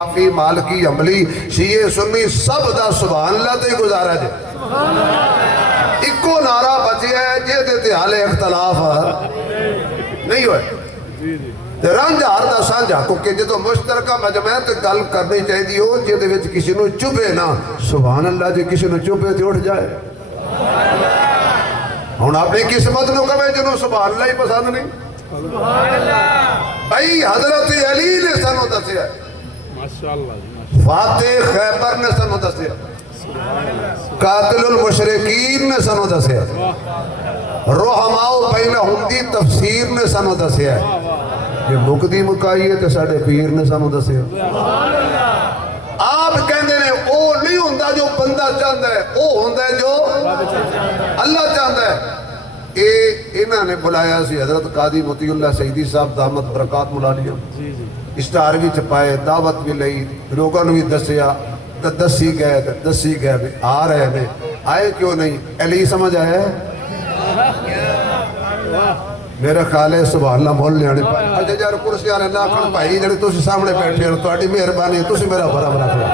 کافی مالکی عملی شیعہ سنی سب دا سبحان اللہ تے گزارا جے اکو نعرہ بچیا ہے جے دیتے حال اختلاف نہیں ہوئے تے رنجار دا سانجا کیونکہ جدو مشترکہ مجمع تے گل کرنی چاہیے ہو جے دے وچ کسی نو چبے نا سبحان اللہ جے کسی نو چبے تے اٹھ جائے ہن اپنی قسمت نو کہے جنوں سبحان اللہ ہی پسند نہیں بھائی حضرت علی نے سانو دسیا فاتح خیبر نے سانو دسیا قاتل المشرکین نے سانو دسیا رحماؤ بینہم دی تفسیر نے سانو دسیا یہ مقدی مکائی ہے تے ساڑھے پیر نے سانو دسیا آپ کہندے نے او نہیں ہوندہ جو بندہ چاہندہ ہے او ہوندہ ہے جو اللہ چاہندہ ہے انہاں نے بلایا سی حضرت قاضی مطیع اللہ سیدی صاحب دامت برکات ملا لیا اشتہار بھی چھپائے دعوت بھی لئی لوگوں نے بھی دسی گئے آ رہے ہیں آئے کیوں نہیں علی سمجھ آیا ہے میرا خیال ہے سبحان اللہ مول لیانے پائے اجھے جار کرسی آنے ناکھن پائی جڑے تسی سامنے بیٹھے ہیں تو آٹی مہربانی تسی میرا بھرا بھرا کھڑا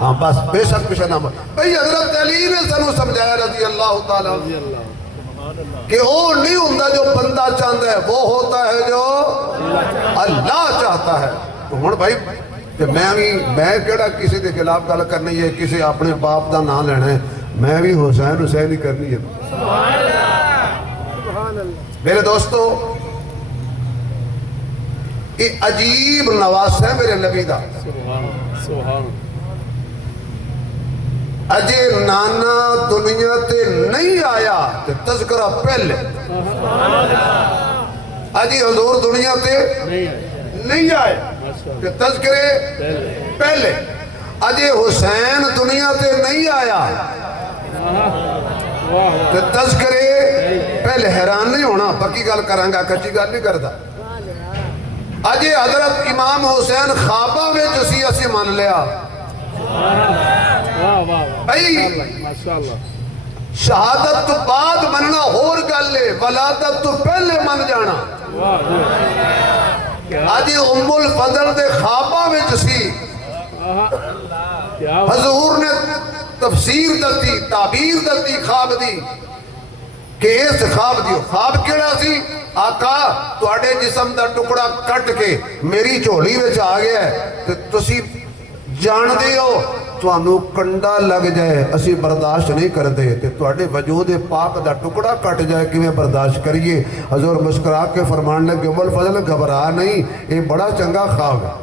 ہاں بس بے شک پیشہ نام بھئی حضرت علی نے سنو سمجھایا رضی اللہ تعالیٰ کہ وہ نہیں ہوتا جو بندہ چاہتا ہے وہ ہوتا ہے جو اللہ چاہتا ہے تو ہن بھائی میں کیڑا کسی دے خلاف گل کرنی ہے کسی اپنے باپ دا نام لینا ہے میں بھی حسین ہی کرنی ہے میرے دوستو یہ عجیب نواس ہے میرے نبی دا اجے نانا دنیا تے نہیں آیا تے تذکرہ پہلے اجے حضور دنیا تے نہیں آئے تے تذکرے پہلے اجے حسین دنیا تے نہیں آیا تے تذکرے پہلے حیران نہیں ہونا پکی گل کرانگا کچی گل نہیں کرتا اجے حضرت امام حسین خوابہ میں جسی اسی مان لیا بھائی شہادت تو بعد مننا ہور گل لے ولادت تو پہلے من جانا آجی ام الفضل دے خوابہ میں جسی حضور نے تفسیر دلتی تعبیر دلتی خواب دی کہ اس خواب دیو خواب کیڑا سی آقا تو آڑے جسم دا ٹکڑا کٹ کے میری چولی وچ آ گیا ہے تو تسی جان دے ہو تو انو کنڈا لگ جائے اسی برداشت نہیں کر دے تو اڑے وجود پاک دا ٹکڑا کٹ جائے کہ میں برداشت کریے حضور مسکرا کے فرمان لگے ام الفضل گھبرا نہیں یہ بڑا چنگا خواب ہے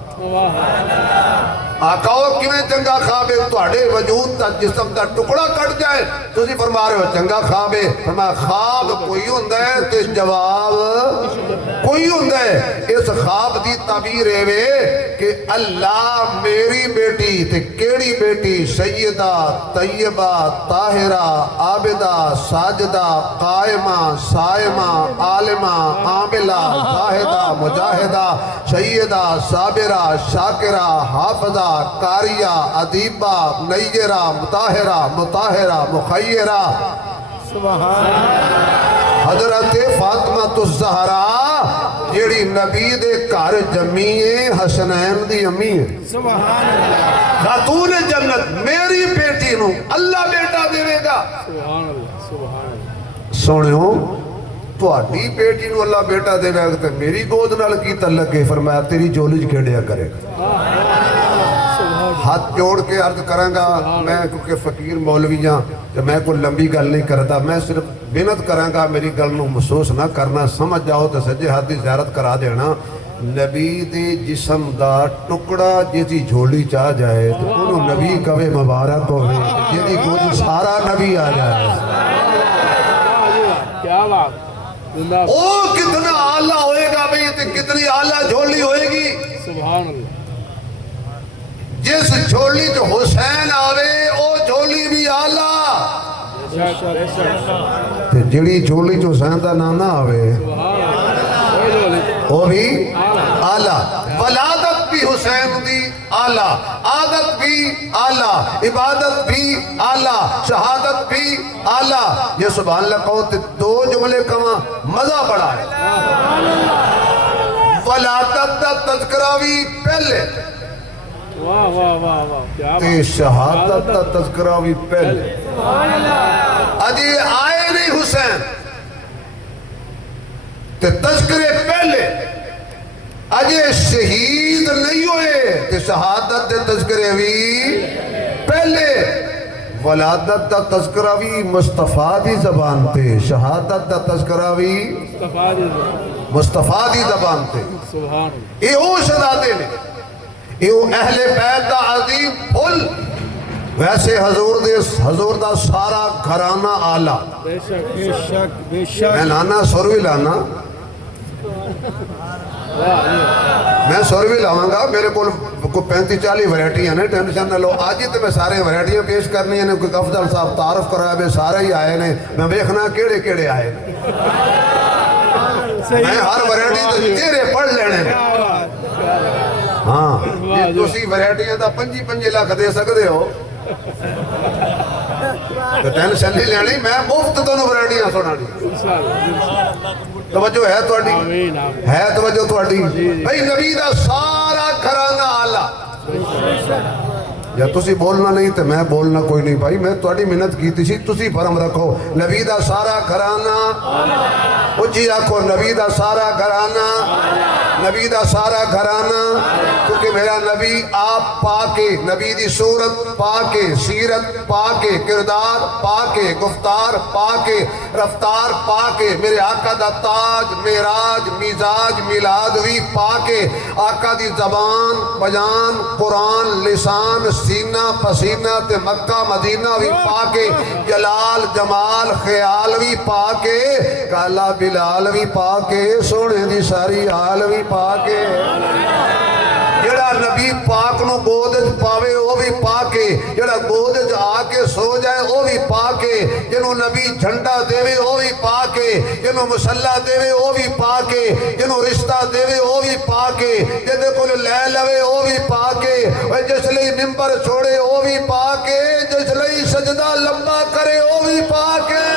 آقاؤ کیویں چنگا خواب ہے تو اڑے وجود دا جسم دا ٹکڑا کٹ جائے تو اسی فرما رہے ہو چنگا خواب ہے فرمایا خواب کوئی ہوندہ ہے تو اس جواب کوئی ہوندہ ہے اس خواب دی تعبیر ہے کہ اللہ میری بیٹی تے کیڑی بیٹی سیدہ طیبہ طاہرہ عابدہ ساجدہ قائمہ سائمہ عالمہ عاملہ زاہدہ مجاہدہ سیدہ صابرہ شاکرہ حافظہ کاریہ ادیبہ نیرہ مطاہرہ مخیرہ حضرت فاطمہ الزہرا جیڑی نبی دے گھر جمی ہے حسنین دی امی ہے خاتون جنت میری بیٹی نو اللہ بیٹا دے گا سونے ہو تو آڈی بیٹی نو اللہ بیٹا دے گا تو میری گود نال کی تعلق ہے فرمایا تیری جولج کھیڑیا کرے گا ہاتھ جوڑ کے عرض کریں گا میں کیونکہ فقیر مولویاں میں کوئی لمبی گل نہیں کرتا میں صرف بینت کریں گا میری گل نو محسوس نہ کرنا سمجھ جاؤ تو سجے ہاتھ دی زیارت کرا دینا نبی دے جسم دا ٹکڑا جیسی جھولی چاہ جائے تو انہوں نبی کبھی مبارک ہوئے جیسی کوئی سارا نبی آ جائے او کتنا آلہ ہوئے گا بھئی کتنی آلہ جھولی ہوئے گی سبحان اللہ جس جھولی جو حسین آوے او جھولی بھی آلہ جڑی جھولی جو حسین دا نانا آوے وہ بھی آلہ ولادت بھی حسین دی آلہ عادت بھی آلہ عبادت بھی آلہ شہادت بھی آلہ یہ سبحان اللہ کہو دو جملے کما مزہ بڑا ہے ولادت دا تذکرہ بھی پہلے واہ واہ واہ واہ کیا تے شہادت دا تذکرہ بھی پہلے اجے آئے نہیں حسین تے تذکرے پہلے اجے شہید نہیں ہوئے تے شہادت دے تذکرے بھی پہلے ولادت دا تذکرہ بھی مصطفیٰ دی زبان تے شہادت دا تذکرہ بھی مصطفیٰ دی زبان تے سبحان یہ او شہزادے نے یہ اہل بیت دا عظیم پھل ویسے حضور دا سارا گھرانہ آلہ بے شک بے شک بے شک میں لانا سروی لانا میں سروی لاؤں گا میرے کو 35-40 ویرائٹیاں نے ٹینشن نہ لو آج ہی تو میں سارے ویرائٹیاں پیش کرنی ہیں کوئی افضل صاحب تعارف کرایا میں سارے ہی آئے نے میں دیکھنا کیڑے کیڑے آئے میں ہر ویرائٹی تو تیرے پڑھ لینے ہاں یہ دوسری ویرائٹیاں دا 5 لاکھ دے سکتے ہو تو ٹینشن نہیں لینی میں مفت دونوں ویرائٹیاں سنانی توجہ ہے توڑی ہے توجہ توڑی بھئی نبی دا سارا گھرانہ آلہ یا تسی بولنا نہیں تو میں بولنا کوئی نہیں بھائی میں توڑی منت کی تھی تسی فرم رکھو نبی دا سارا گھرانہ اچھی آکھو نبی دا سارا گھرانہ نبی دا سارا گھرانہ کیونکہ میرا نبی آپ پاکے نبی دی صورت پاکے سیرت پاکے کردار پاکے گفتار پاکے رفتار پاکے میرے آقا دا تاج معراج مزاج میلاد وی پاکے آقا دی زبان بیان قرآن لسان سینہ پسینہ تے مکہ مدینہ وی پاکے جلال جمال خیال وی پاکے کالا بلال وی پاکے سونے دی ساری حال وی پاکے جڑا نبی پاک نو گودج پاوے وہ بھی پاکے جڑا گودج آکے سو جائے وہ بھی پاکے جنہوں نبی جھنڈا دے وہ بھی پاکے جنہوں مسلح دے وہ بھی پاکے جنہوں رشتہ دے وہ بھی پاکے جدے کو لے لوے وہ بھی پاکے جس لئی ممبر چھوڑے وہ بھی پاکے جس لئی سجدہ لمبا کرے وہ بھی پاکے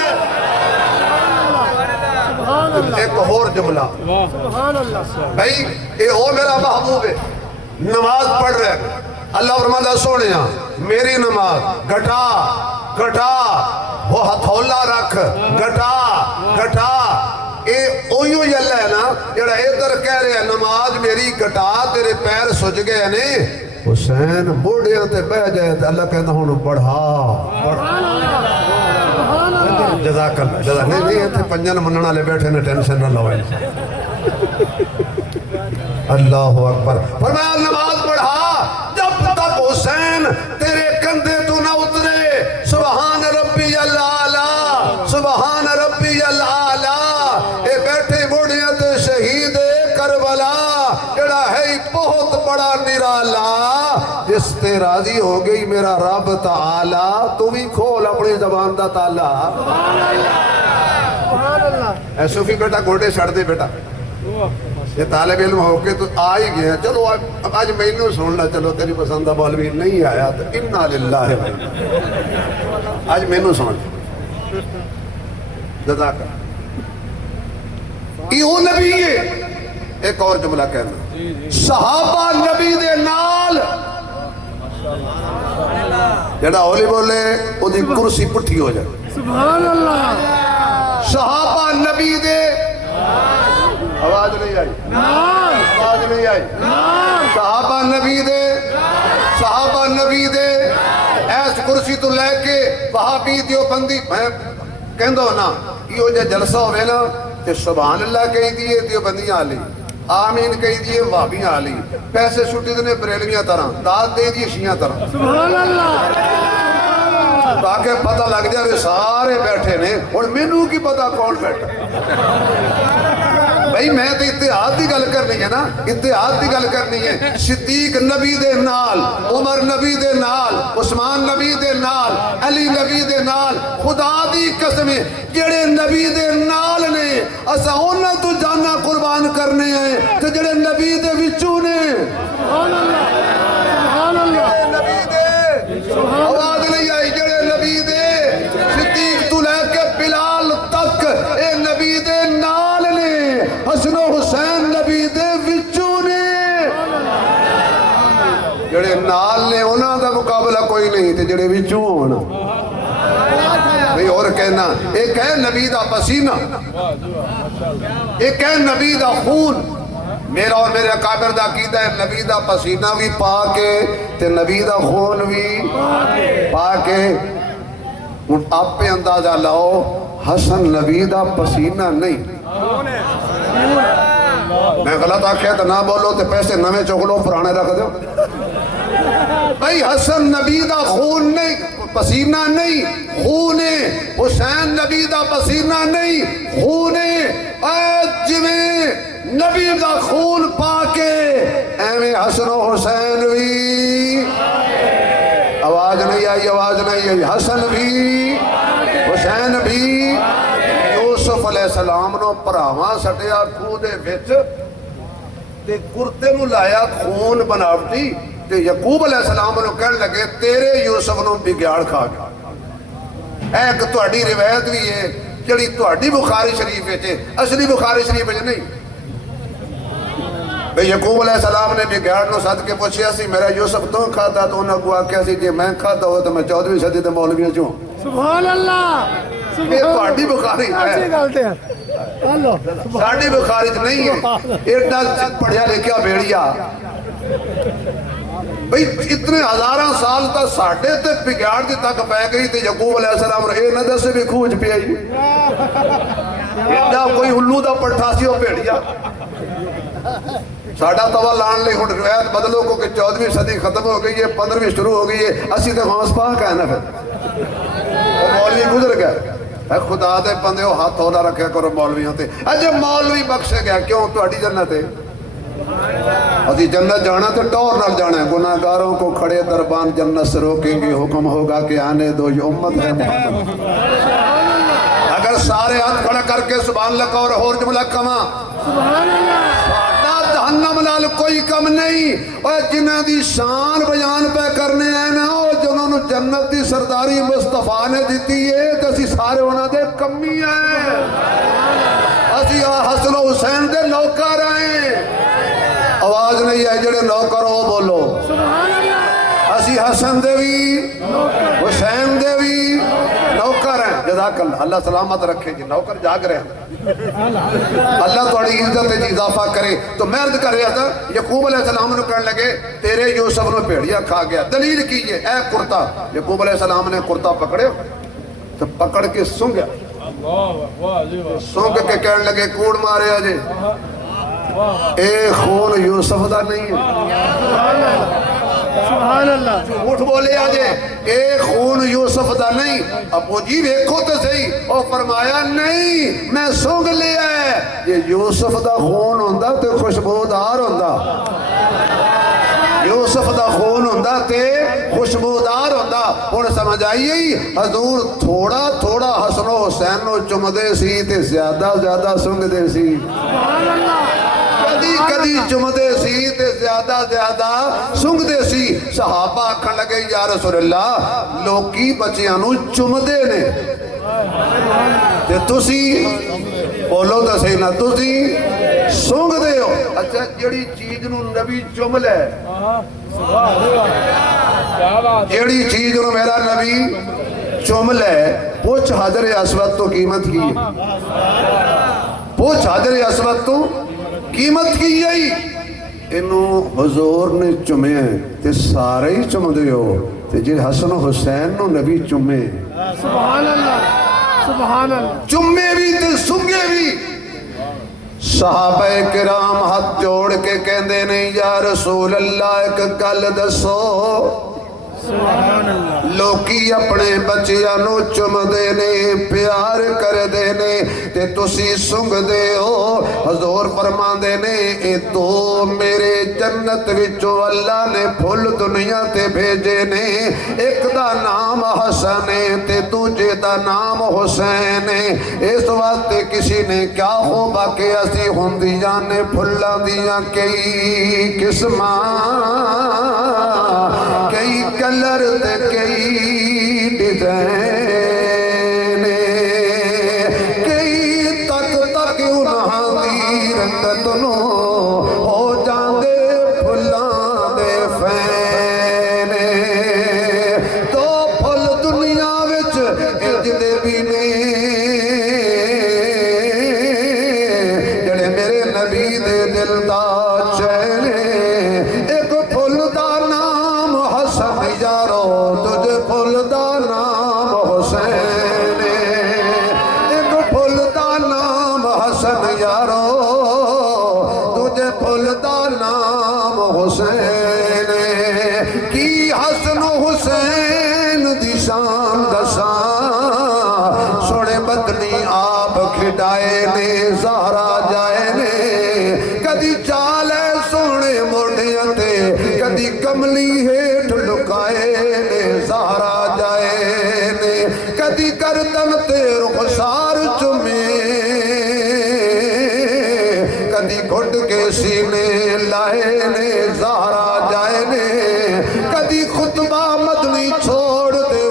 ایک اور جملہ بھائی اے او میرا محبوب ہے نماز پڑھ رہے اللہ فرماتا سونیا میری نماز گھٹا گھٹا وہ ہتھولا رکھ گھٹا گھٹا اے اویو ہی اللہ ہے نا جڑا ادھر کہہ رہے ہیں نماز میری گھٹا تیرے پیر سج گئے نے حسین بوڑھیاں تے بہ جائے اللہ کہتا ہوں بڑھا جزاک اللہ جزاک نہیں نہیں اتنے پنجن مننا لے بیٹھے نے ٹینشن نہ لو اللہ اکبر فرمایا نماز پڑھا جب تک حسین تیرے کندھے تو نہ اترے سبحان ربی العالی سبحان ربی العالی اے بیٹھے بوڑھیاں تے شہید کربلا جڑا ہے بہت بڑا نرالا جس تے راضی ہو گئی میرا رب تعالی تو بھی کھول اپنی زبان دا تالا اے صوفی بیٹا گھوڑے چھڑ دے بیٹا یہ طالب علم ہو کے تو آ ہی گئے چلو آج مینوں سننا چلو تیری پسندہ مولوی نہیں آیا تو انا للہ ہے آج مینوں سن جزاک یہ نبی ہے ایک اور جملہ کہنا صحابہ نبی دے نال جڑا ہولی بولے وہ دی کرسی پٹھی ہو جائے سبحان اللہ صحابہ نبی دے آواز نہیں آئی آواز نہیں آئی صحابہ نبی دے ایس کرسی تو لے کے وہابی دیو بندی میں کہندو نا یہ جو جلسہ ہوئے نا کہ سبحان اللہ کہی دیئے دیو بندیاں آلی آمین کہی دیئے وہابیاں آلی پیسے چھوٹی دنے بریلویاں طرح داد دے دیئے شیعہ طرح سبحان اللہ تاکہ پتہ لگ جائے سارے بیٹھے نے اور مینوں کی پتہ کون بیٹھا بھئی میں تو اتحاد دی گل کرنی ہے نا اتحاد دی گل کرنی ہے صدیق نبی دے نال عمر نبی دے نال عثمان نبی دے نال علی نبی دے نال خدا دی قسمیں جڑے نبی دے نال نے اسا انہاں تو جانا قربان کرنے ہیں کہ جڑے نبی دے وچوں نے سبحان اللہ سبحان اللہ نبی دے آواز نہیں آئی جڑے نبی دے صدیق تو لے کے بلال تک اے نبی دے نال نے حسن و حسین نبی دے وچوں نے جڑے نال نے انہاں دا مقابلہ کوئی نہیں تے جڑے وچوں ہون بھئی اور کہنا ایک ہے نبی دا پسینہ ایک ہے نبی دا خون میرا اور میرے اکابر دا عقیدہ ہے نبی دا پسینہ بھی پاک ہے تے نبی دا خون بھی پاک ہے ہن آپ پہ اندازہ لاؤ حسن نبی دا پسینہ نہیں میں غلط آکھیا تو نہ بولو تے پیسے نویں چکلو پرانے رکھ دو بھئی حسن نبی دا خون نہیں پسینہ نہیں خون ہے حسین نبی دا پسینہ نہیں خون ہے جویں نبی دا خون پاکے ایویں حسن و حسین بھی آواز نہیں آئی حسن بھی حسین بھی یوسف علیہ السلام نو پراواں سٹیا کھو دے وچ تے کرتے نو لایا خون بناوٹی تے یعقوب علیہ السلام نو کہن لگے تیرے یوسف نو بگیاڑ کھا گیا ایک تہاڈی روایت بھی ہے جڑی تہاڈی بخاری شریف وچ ہے اصلی بخاری شریف وچ نہیں بھئی یعقوب علیہ السلام نے بگیاڑ نو سد کے پوچھیا سی میرا یوسف تو کھاتا تو انہاں کو آکھیا سی جے میں کھاتا ہو تو میں 14ویں صدی دے مولویاں چوں سبحان اللہ یہ تہاڈی بخاری ہے ساڈی بخاری چ نہیں ہے ایڈا پڑھیا لکھیا بھیڑیا بھئی اتنے ہزاراں سال تا ساڈے تے بگیاڑ دی تک پے گئی تے یعقوب علیہ السلام اے نہ دسے بھی کھوج پی آئی ایڈا کوئی الو دا پٹھا سی او بھیڑیا ساڑھا توا لان لے ہن روایت بدلو کو کہ 14ویں صدی ختم ہو گئی ہے 15ویں شروع ہو گئی ہے اسی تے غوث پاک ہے نا پھر وہ مولوی گزر گئے اے خدا دے بندے ہو ہاتھ ہولا رکھیا کرو مولویوں تے اجے مولوی بخشے گیا کیوں تہاڈی جنت ہے اسی جنت جانا تو ٹور نال جانا ہے گناہگاروں کو کھڑے دربان جنت سے روکیں گے حکم ہوگا کہ آنے دو یہ امت ہے محمد اگر سارے ہاتھ کھڑا کر کے سبحان اللہ اور ہور جملہ کما سبحان اللہ جہنم لال کوئی کم نہیں اور جنہ دی شان بیان پہ کرنے ہیں نا اور جنہوں نے جنت دی سرداری مصطفیٰ نے دیتی ہے تو اسی سارے ہونا دے کمی ہیں اسی حسن و حسین دے نوکر ہیں آواز نہیں ہے جڑے نوکر ہو بولو اسی حسن دے بھی حسین دے بھی نوکر ہیں جزاک اللہ سلامت رکھے جی نوکر جاگ رہے ہیں اللہ تھوڑی عزت جی اضافہ کرے تو میں عرض کر رہا تھا یعقوب علیہ السلام نے کہنے لگے تیرے یوسف نے بھیڑیا کھا گیا دلیل کیجئے اے کرتا یعقوب علیہ السلام نے کرتا پکڑے تو پکڑ کے سنگیا سنگ کے کہنے لگے کوڑ مارے آجے اے خون یوسف دا نہیں ہے سبحان اللہ اٹھ بولے آجے اے خون یوسف دا نہیں ابو جی دیکھو تو صحیح اور فرمایا نہیں میں سونگ لیا ہے یہ یوسف دا خون ہوندہ تے خوشبودار ہوندہ یوسف دا خون ہوندہ تے خوشبودار ہوندہ انہیں سمجھ آئیے حضور تھوڑا تھوڑا حسن و حسین و چمدے سی تے زیادہ زیادہ سنگ دے سی سبحان اللہ کدی کدی چمدے سی تے زیادہ زیادہ سنگ دے سی صحابہ آکھن لگے یا رسول اللہ لوکی بچیانو چمدے نے تے تسی بولو تو صحیح نہ تسی سنگ دے ہو اچھا جڑی چیز نو نبی چم لے جڑی چیز نو میرا نبی چم لے پوچھ حجر اسود تو قیمت کی پوچھ حجر اسود تو قیمت کی یہی انہوں حضور نے چمے تے سارے ہی چم دے ہو تے جن حسن و حسین نو نبی چمے سبحان اللہ سبحان اللہ چمے بھی تے سنگے بھی صحابہ کرام ہاتھ جوڑ کے کہندے نہیں یا رسول اللہ ایک گل دسو لوکی اپنے بچیاں چم دینے پیار کر دینے تے تسی سنگ دے ہو حضور فرما دینے اے تو میرے جنت وچو اللہ نے پھول دنیا تے بھیجے نے ایک دا نام حسن تے دوجے دا نام حسین اس وقت کسی نے کیا ہو باقی اسی ہوندیاں نے پھلاں دیاں کئی قسماں کئی کلر تے کئی ڈیزائن کئی تک تک انہاں دی رنگت نو ہو جاندے پھلاں دے فین کی حسن و حسین دی شان دساں سونے بدنی آپ کھڈائے نے زہرا جائے نے کدی چالے سونے موڑیاں تے کدی کملی ہیٹ لکائے نے زہرا جائے نے کدی گردن تے رخسار چمے کدی گھٹ کے سینے لائے نے زہرا جائے نے کدی خطبہ مدنی چھوڑ دے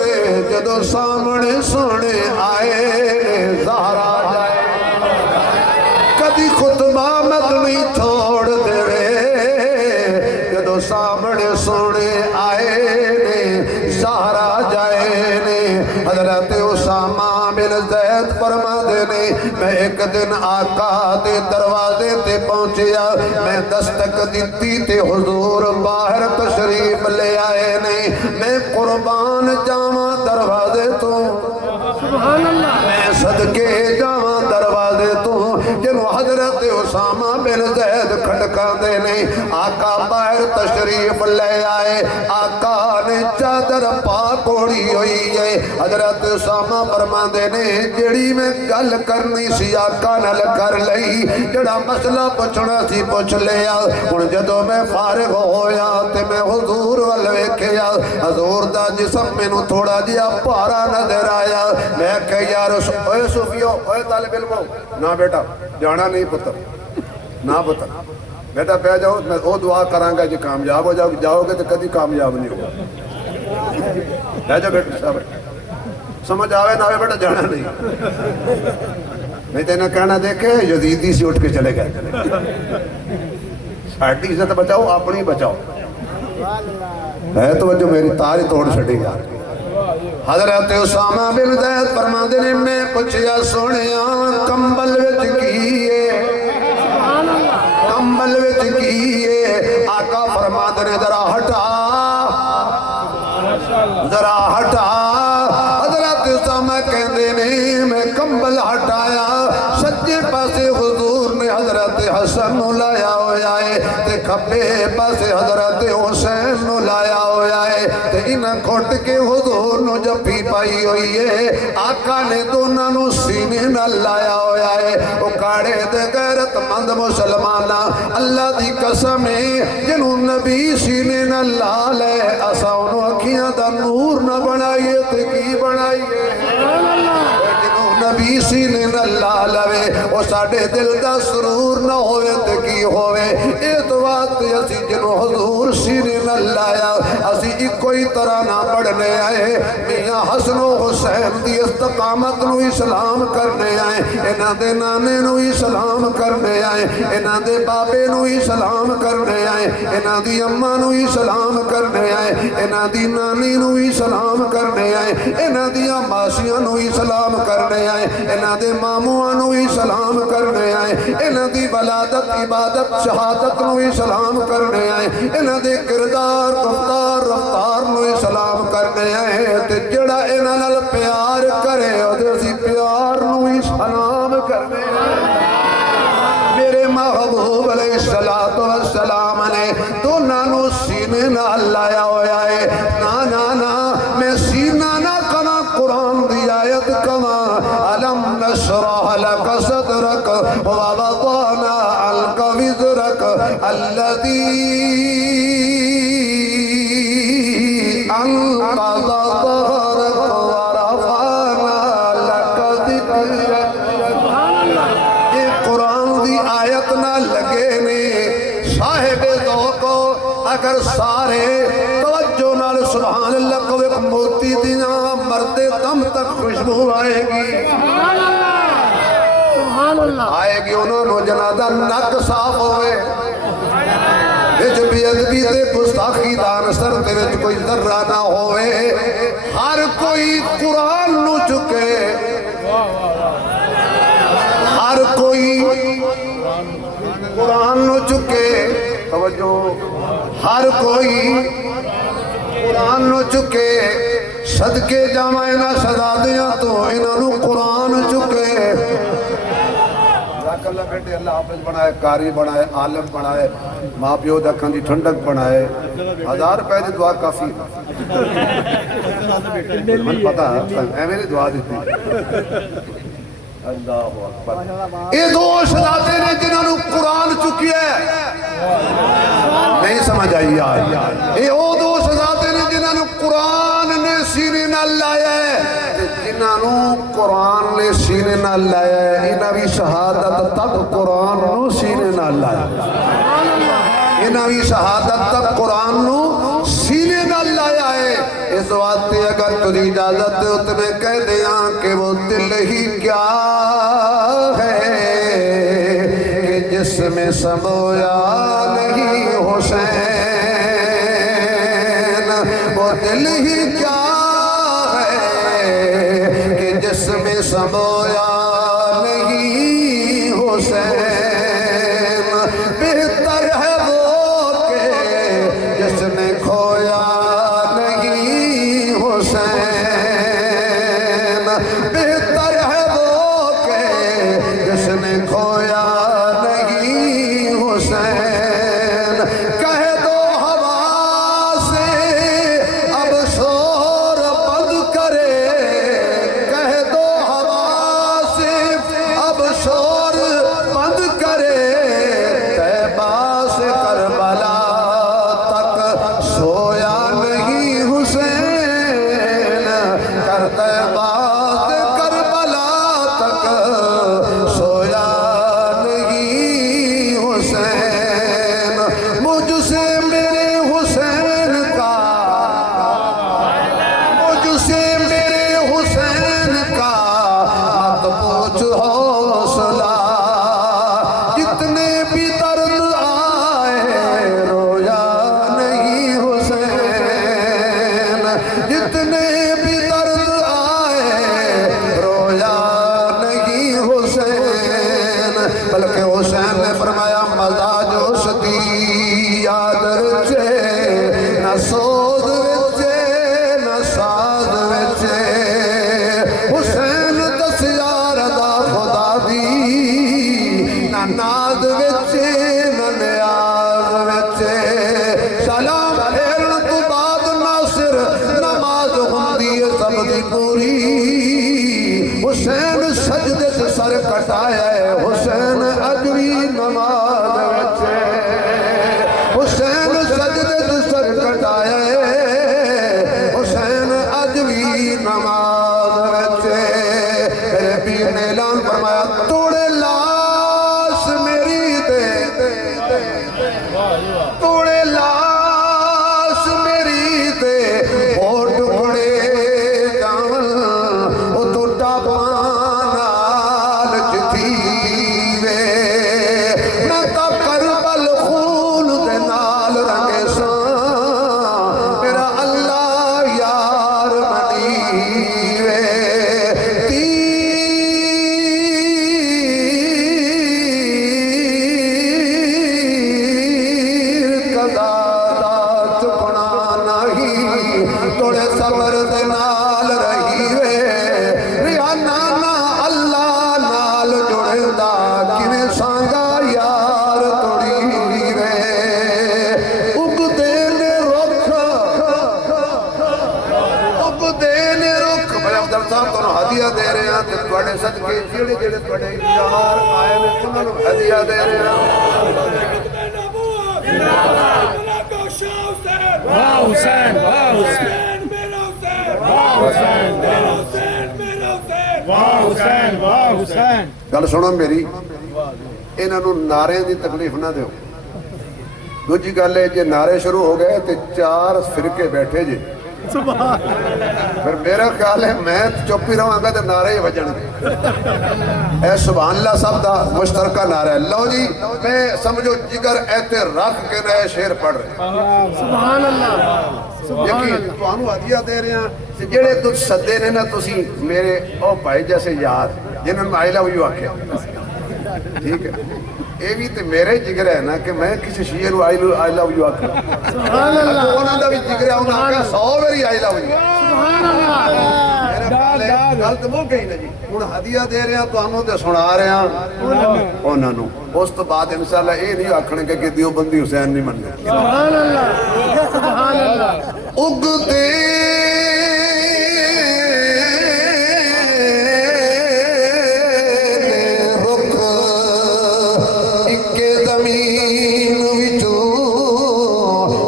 جدو سامنے سونے آئے نے زہرا جائے کدی خطبہ مدنی چھوڑ دے جدو سامنے سونے آئے نے زہرا جائے نے حضرت اسامہ بن زید فرما دینے میں ایک دن آقا دے دروازے تے پہنچیا میں دستک دیتی تے حضور باہر تشریف لے آئے نے میں قربان جاواں دروازے تو سبحان اللہ میں صدقے جاواں دروازے تو جنو حضرت اسامہ بن زید کھڑکا دینے آقا باہر تشریف لے آئے آقا نے چادر پاک اوڑی ہوئی ہے حضرت اسامہ فرما دینے جڑی میں گل کرنی سی آقا نال کر لئی جڑا مسئلہ پوچھنا سی پوچھ لیا ہن جدو میں فارغ ہویا تے میں حضور ول ویکھیا حضور دا جسم مینوں تھوڑا جہا بھارا نظر آیا میں کہ یار اوے صوفیو اوے طالب علمو نہ بیٹا جانا نہیں پتر نہ پتر بیٹا پہ جاؤ میں وہ دعا کراں گا جی کامیاب ہو جاؤ گے تو کدی کامیاب نہیں ہوگا بہ جاؤ بیٹا صاحب سمجھ آوے نہ آوے بیٹا جانا نہیں تو انہیں کہنا دیکھے یزیدی سے اٹھ کے چلے گئے ساڑھی عزت بچاؤ اپنی بچاؤ ہے تو جو میری تاری توڑ چھڑی گا حضرت اسامہ بن زید فرما دینے میں پچھیا سونیاں کمبل وچ کیے کمبل وچ کیے آقا فرما دینے ذرا ہٹا حضرت اسامہ کہندے نے میں کمبل ہٹایا سجے پاسے حضور نے حضرت حسن لایا ہویا ہے تے کھبے پاسے حضرت حسین لایا ہویا ہے تے انہاں کھٹ کے حضور نو جپی پائی ہوئی ہے آقا نے دونوں نو سینے نال لایا ہویا ہے او کاڑے دے غیرت مند مسلمانہ اللہ دی قسم ہے جنہوں نبی سینے نال لا لے اسا انہوں اکھیاں دا نور نہ بنائیے تے کی بنائیے نبی سینے نہ لا لوے او ساڑھے دل دا سرور نہ ہوئے تے کی ہوئے اے تو بات اسی جنہوں حضور سینے نہ لایا اسی ایک کوئی طرح نہ پڑھنے آئے میاں حسن و حسین دی استقامت نو اسلام کرنے آئے انہاں دے نانے نو اسلام کرنے آئے انہاں دے بابے نو اسلام کرنے آئے انہاں دی اماں نو اسلام کرنے آئے انہاں دی نانی نو اسلام کرنے آئے انہاں دی ماسیاں نو اسلام کرنے آئے انہاں دے ماموਆਂ نو اسلام کرنے آئے انہاں دی ولادت عبادت شہادت نو اسلام کرنے آئے انہاں دے کردار گفتار رفتار نو اسلام کرنے آئے تے جڑا انہاں نال پیار کرے او دے اسی پیار نو اسلام کرنے آئے میرے محبوب علیہ السلام نے دونوں نو سینے نال لایا ہویا ہے نا میں سینہ نہ کنا قرآن دی آیت کنا علم نشرح لک صدرک ووضعنا عنک وزرک الذی انقض ظہرک ورفعنا لک ذکرک یہ قرآن دی آیت نہ لگے نے صاحب ذوق اگر سارے توجہ نال سبحان اللہ کو ایک موتی دیاں مردے دم تک خوشبو آئے گی سبحان اللہ آئے گی انہوں نے جنازہ نک صاف ہوئے وچ بے ادبی تے گستاخی دان سر تے وچ کوئی ذرہ نہ ہوئے ہر کوئی قرآن نو چکے ہر کوئی قرآن نو چکے توجہ ہر کوئی قرآن نو چکے صدقے جامعہ نہ سزا دیاں تو انہوں قرآن چکے کلا بیٹے اللہ حافظ بنائے قاری بنائے عالم بنائے ماں پیو دی اکھاں دی ٹھنڈک بنائے 1000 روپے دی دعا کافی من پتا ہے میری دعا دیتی اللہ اکبر یہ دو شہزادے نے جنہاں نو قرآن چکی ہے نہیں سمجھ آئی یار یہ وہ دو شہزادے نے جنہاں نو قرآن نے سینے نال لایا ہے جنہاں نو قرآن نے سینے نال لایا ہے انہاں بھی شہادت تک قرآن نو سینے نال لایا انہاں بھی شہادت تک قرآن نو سینے نال لایا ہے اس واسطے اگر تجھے اجازت دے تو میں کہہ دیاں کہ وہ دل ہی کیا ہے کہ جس میں سمویا نہیں حسین وہ دل ہی کیا ہے کہ جس میں سمویا نہیں حسین بہتر ہے وہ کہ جس نے کھویا نہیں حسین بہتر ہے وہ کہ جس نے کھویا نہیں حسین کہہ دو ہوا سے اب شور بند کرے کہہ دو ہوا سے اب شور بند کرے طیبہ سے کربلا تک سویا نہیں حسین کر طیبہ سے کربلا تک سویا نہیں حسین مجھ سے میرے حسین کا مجھ سے میرے حسین کا مت پوچھ حوصلہ جتنے بھی درد آئے رویا نہیں حسین جتنے بھی درد آئے رویا نہیں حسین بلکہ حسین نے فرمایا مزاج ستی یاد رچے نہ سود وچے نہ ساز وچے حسین دس یار دا خدا دی نہ ناد وچے نہ نیاز وچے سلام پھیرن تو بعد ناصر نماز ہوندی ہے سب دی پوری حسین سجدے سے سر کٹایا ہے حسین اجوی نماز وچے حسین سجدے سے سر کٹایا ہے حسین اجوی نماز وچے میرے پیر نے اعلان فرمایا توڑے لاش میری دے توڑے لاش میری دے اور ٹکڑے جاون او ٹوٹا پانال جتھی وے میں تا کربل خون دے نال رنگے ساں میرا اللہ یار بنی وے تیر کدا دا چپنا نہیں توڑے صبر دے نال رہی وے ریانا نا اللہ نال جڑدا کیویں سانگا یار توڑی وے اگدے نے رکھ اگدے نے رکھ بھائی افضل صاحب تانوں ہدیہ دے رہے ہیں تے تواڈے صدقے جڑے جڑے تواڈے یار آئے نے انہاں نوں ہدیہ دے رہے ہیں واہ حسین واہ حسین میرا حسین واہ حسین میرا حسین میرا حسین واہ حسین واہ حسین گل سنو میری انہاں نوں نعرے دی تکلیف نہ دیو دوجی گل ہے جے نعرے شروع ہو گئے تے 4 فرقے بیٹھے جے پھر میرا خیال ہے میں چپ ہی رہاں گا تے نعرے ہی بجن گے اے سبحان اللہ صاحب دا مشترکہ نعرہ ہے لو جی میں سمجھو جگر ایتے رکھ کے نئے شعر پڑھ رہے سبحان اللہ یقین تانوں ہدیہ دے رہے ہیں تے جڑے تجھ سدے نے نا تسی میرے او بھائی جیسے یار جنہوں نے آئی لو یو آکھیا ٹھیک ہے یہ بھی تے میرے جگر ہے نا کہ میں کسی شیئر آئی لو یو آکھیا سبحان اللہ انہوں نے بھی جگر ہے انہوں نے آکھیا 100 میری آئی لو یو سبحان اللہ میرا گل تو مک گئی نا جی ہوں ہدیہ دے رہے ہیں تمہوں تے سنا رہے ہیں انہوں نے اس تو بعد انشاءاللہ یہ نہیں آکھنے کہ دیوبندی حسین نہیں من گئے سبحان اللہ سبحان اللہ اگتے رخ اکے زمین وچوں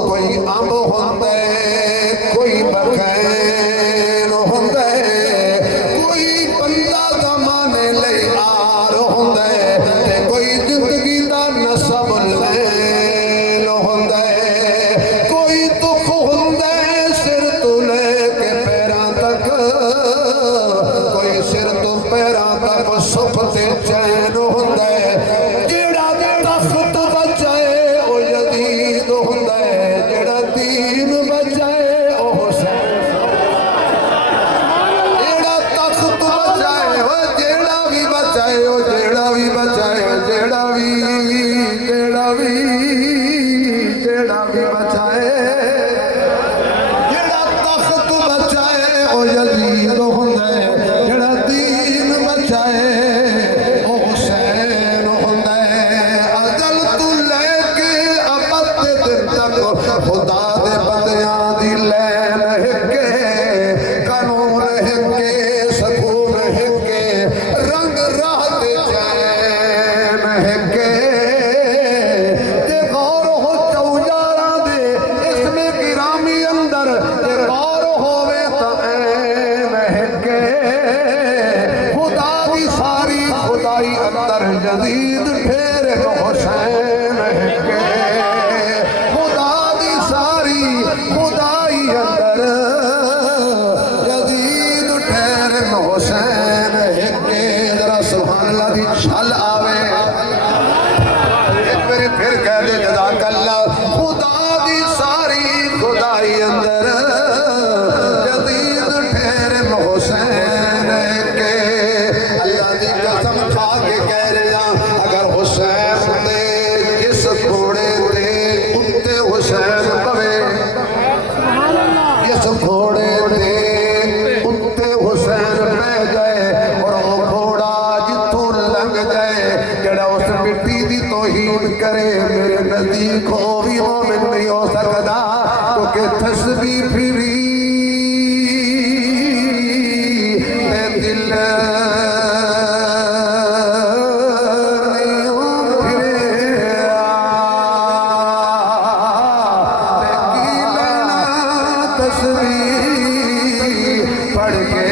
کوئی امب ہوندا ہے کوئی بخیر ہوندا ہے کوئی بندہ زمانے لئی آر ہوندا ہے تے کوئی زندگی دا نسب لین ہوندا ہے کوئی دکھ ہوندا ہے سر تو لے کے پیراں تک کوئی سر تو پیراں تک سکھ تے چین ہوندا ہے جیڑا تخت بچائے او یزید ہوندا ہے جیڑا دین بچائے او حسین جیڑا تخت بچائے او جیڑا بھی بچائے او جیڑا بھی بچائے جیڑا بھی بچائے جیڑا تخت بچائے او یزید ہوندا ہے جیڑا دین بچائے او حسین ہوندا ہے ازل تو لے کے ابد دن تک خدا دے بندیاں دی لین ہکے قانون ہکے سکون ہکے رنگ راہ تے چین ہکے تے غور ہو چوجاراں دے اس میں گرامی اندر تے غور ہووے تا این ہکے خدا دی ساری خدائی اندر جدید ٹھہرے تو حسین ہکے خدا دی ساری خدائی اندر جدید ٹھہرے تو حسین ہکے ذرا سبحان اللہ دی چھل آوے ایک میری پھر کہہ دے جزاک اللہ خدا دی ساری خدائی اندر جدید ٹھہرے حسین کے اللہ دی قسم کھا کے کہہ رہے ہیں اگر حسین دے جس گھوڑے دے اتے حسین پوے جس گھوڑے دے اتے حسین پہ جائے اور وہ گھوڑا جتوں لنگ جائے جڑا اس مٹی دی توہین کرے میرے نزدیک ہو بھی مومن نہیں ہو سکتا کیونکہ تسبیح پھری تے دل نہیں ہو پھریا تے کی لینا تسبیح پڑھ کے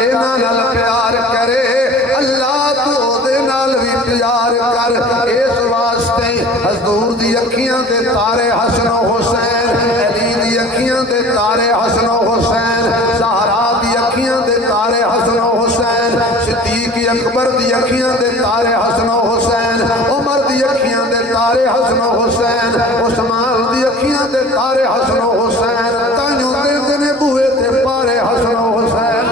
انہاں نال پیار کرے اللہ تو دے نال بھی پیار کر اس واسطے حضور دی اکھیاں دے تارے حسن و حسین علی دی اکھیاں دے تارے حسن و حسین زہرا دی اکھیاں دے تارے حسن و حسین صدیق اکبر دی اکھیاں دے تارے حسن و حسین عمر دی اکھیاں دے تارے حسن و حسین عثمان دی اکھیاں دے تارے حسن و حسین تائیوں دے نے بوئے تے پارے حسن و حسین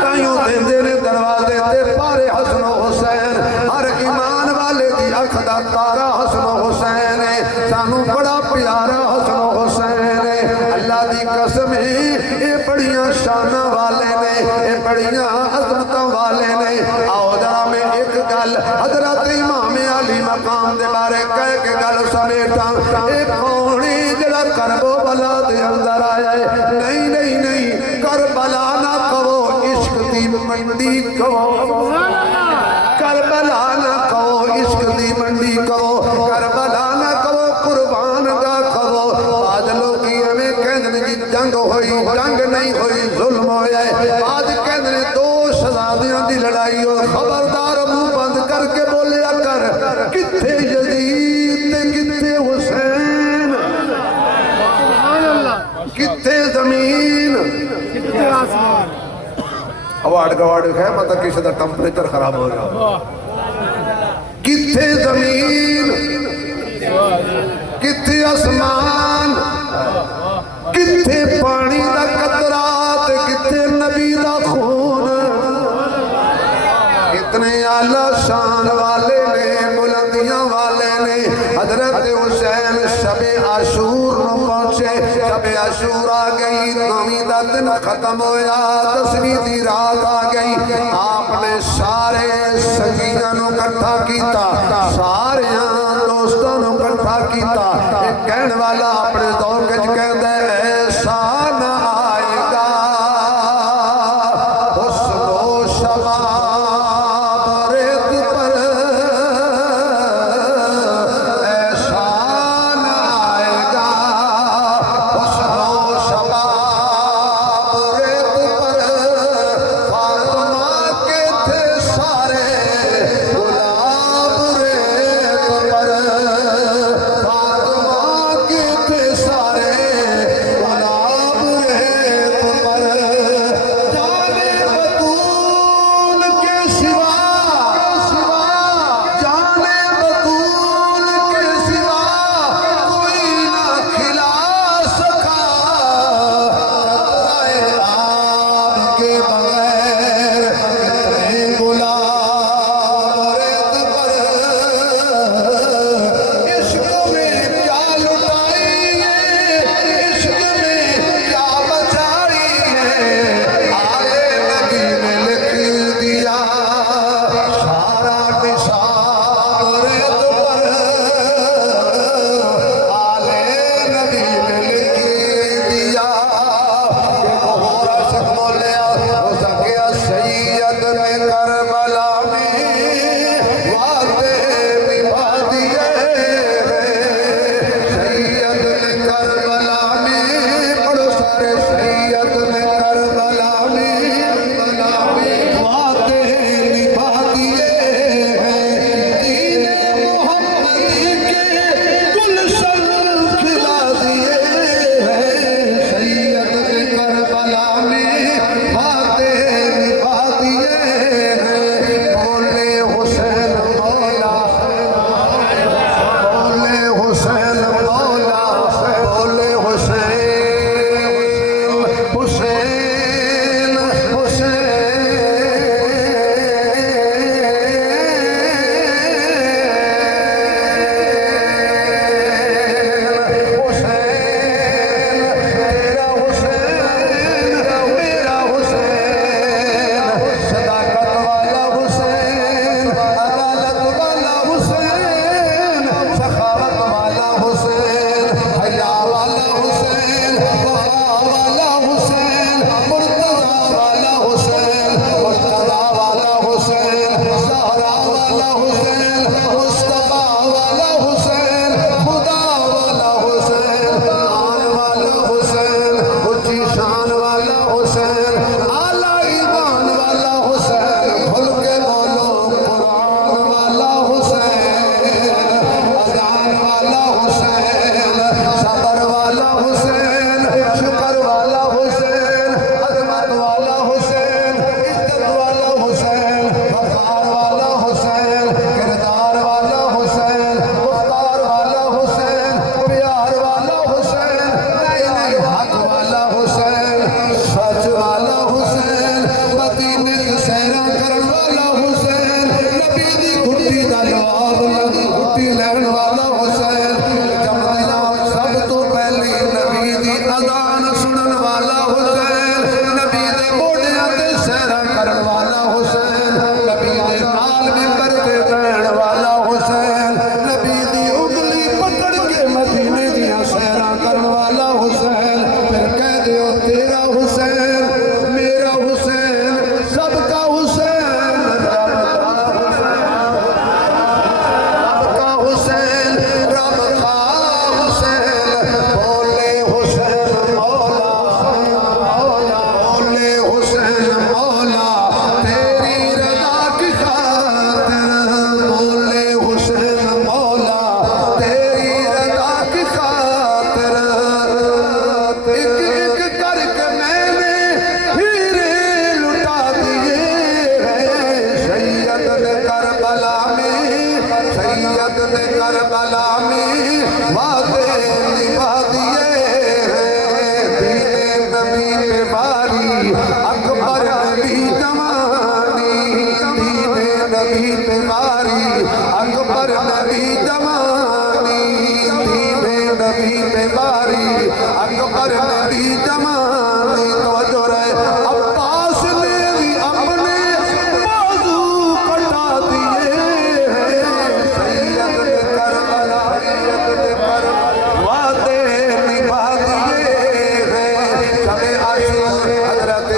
تائیوں دے نے دروازے تے پارے حسن و حسین ہر ایمان والے دی اکھ دا تارا حسن و حسین سانو بڑا پیارا حسن و حسین اللہ دی قسم اے بڑیاں شانہ والے نے اے بڑیاں عظمتوں والے نے آؤ ذرا میں ایک گل حضرت امام علی مقام دے بارے کہہ کے گل سمیٹا اے کونی جڑا کرب و بلا دے اندر آیا ہے نہیں نہیں نہیں کربلا نہ کہو عشق دی منڈی کہو کربلا نہ کہو عشق دی منڈی کہو کربلا نہ کہو قربان گاہ کہو آج لوگ ہمیں کہنے کی جنگ ہوئی جنگ نہیں ہوئی ظلم ہویا ہے آج کہنے دو شہزادیاں دی لڑائی ہو خبردار منہ بند کر کے بولیا کر کتھے یزید تے کتھے حسین سبحان اللہ کتھے زمین کتنے آسمان اوارڈ گوارڈ ہے مطلب کسی دا ٹمپریچر خراب ہو رہا کتھے زمین کتھے آسمان کتھے پانی دا قطرات کتھے نبی دا خون اتنے اعلیٰ شان والے نے بلندیاں والے نے حضرت حسین شب عاشور نو پہنچے شب عاشور آ گئی نویں دا دن ختم ہویا 10ویں دی رات آ گئی آپ نے سارے سنگیاں نو کٹھا کیتا سارے دوستوں نو کٹھا کیتا ایک کہنے والا اپنے دور کچھ کہہ دے ایسا نہ آئے گا حسن و شباب ریت پر ایسا نہ آئے گا حسن و شباب ریت پر فاطمہ کے تھے سارے گلاب ریت پر فاطمہ کے تھے سارے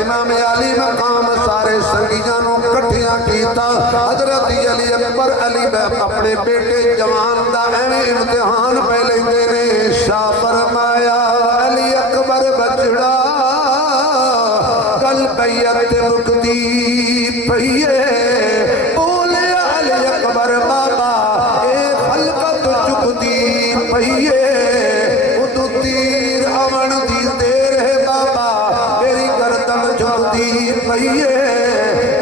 امام علی مقام سارے سنگیاں نو کٹھیاں کیتا حضرت علی اکبر علی اپنے بیٹے جوان دا ایویں امتحان پہ لیندے نے شاہ فرمایا علی اکبر بچڑا کل بیعت مکتی پئیے بولے علی اکبر بابا اے خلقت چکتی پئیے ادو تیر امن دی دیر ہے بابا میری گردن چکتی پئیے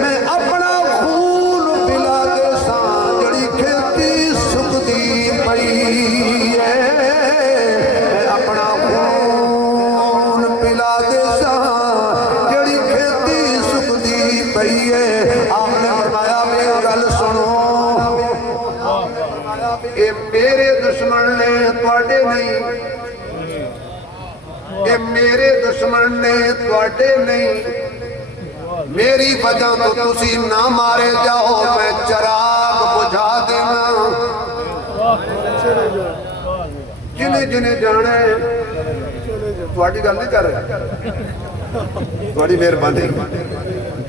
میں اپنا خون پلا دے ساں جڑی کھیتی سکتی پئیے میں اپنا خون پلا دے ساں جڑی کھیتی سکتی پئیے آپ نے فرمایا میری گل سنو اے میرے دشمن نے تواڈے نہیں اے میرے دشمن نے تواڈے نہیں میری وجہ تو تسی نہ مارے جاؤ میں چراغ بجھا دینا جنہیں جنہیں جانا ہے تواڈی گل نہیں کر رہا تواڈی مہربانی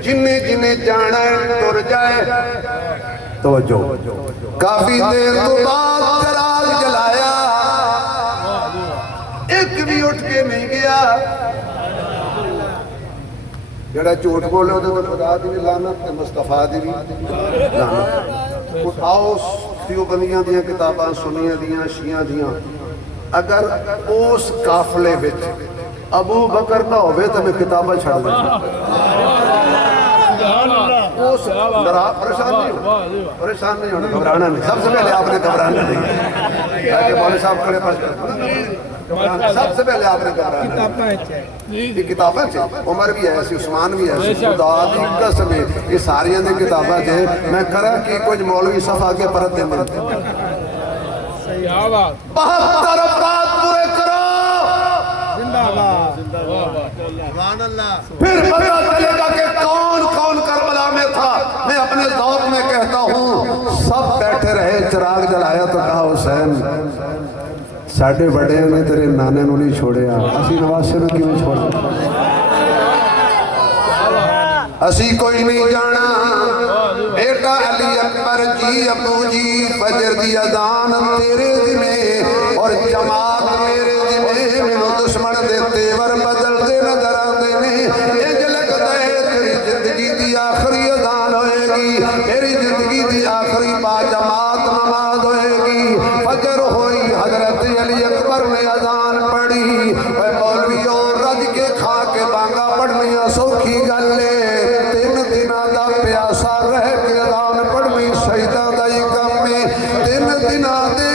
جنہیں جنہیں جانا ہے تر جائے توجہ کافی دیر تو بعد چراغ جلایا ایک بھی اٹھ کے نہیں گیا جڑا جھوٹ بولے وہ خدا دی بھی لعنت تے مصطفیٰ دی بھی لعنت آؤ دیوبندیاں دیاں کتاباں سنیاں دیاں شیعہ دیاں اگر اس قافلے وچ ابو بکر نہ ہوئے تو میں کتاباں چھڑ اس پریشان نہیں ہونا گھبرانا نہیں سب سے پہلے آپ نے گھبرانا نہیں تاکہ مولوی صاحب کھڑے پاس سب سے پہلے آپ نے گھبرانا یہ کتابیں سے عمر بھی ایسی عثمان بھی ایسی خدا دی قسم ہے یہ ساریاں دے کتابیں تھے میں کرا کہ کچھ مولوی صاحب آگے پرت دے ملتے 72 افراد پورے کرو پھر پتہ چلے گا کہ کون کون کربلا میں تھا میں اپنے ذوق میں کہتا ہوں سب بیٹھے رہے چراغ جلایا تو کہا حسین ساڑھے بڑے نے تیرے نانے نو نہیں چھوڑے اسی نواسے نو کیوں چھوڑا اسی کوئی نہیں جانا بیٹا علی اکبر جی ابو جی فجر دی اذان تیرے میں اور جماعت میرے میں منو دشمن دے تیور بدل دے نظر آتے نے انج لگتا ہے تیری زندگی دی آخری اذان ہوئے گی میری زندگی دی آخری با جماعت نماز ہوئے گی فجر ہوئی حضرت علی اکبر نے اذان پڑھی اے مولویوں رج کے کھا کے بانگا پڑھنی سوکھی گل لے 3 دنوں دا پیاسا رہ کے اذان پڑھنی شہیداں دا ہی کم میں 3 دنوں دے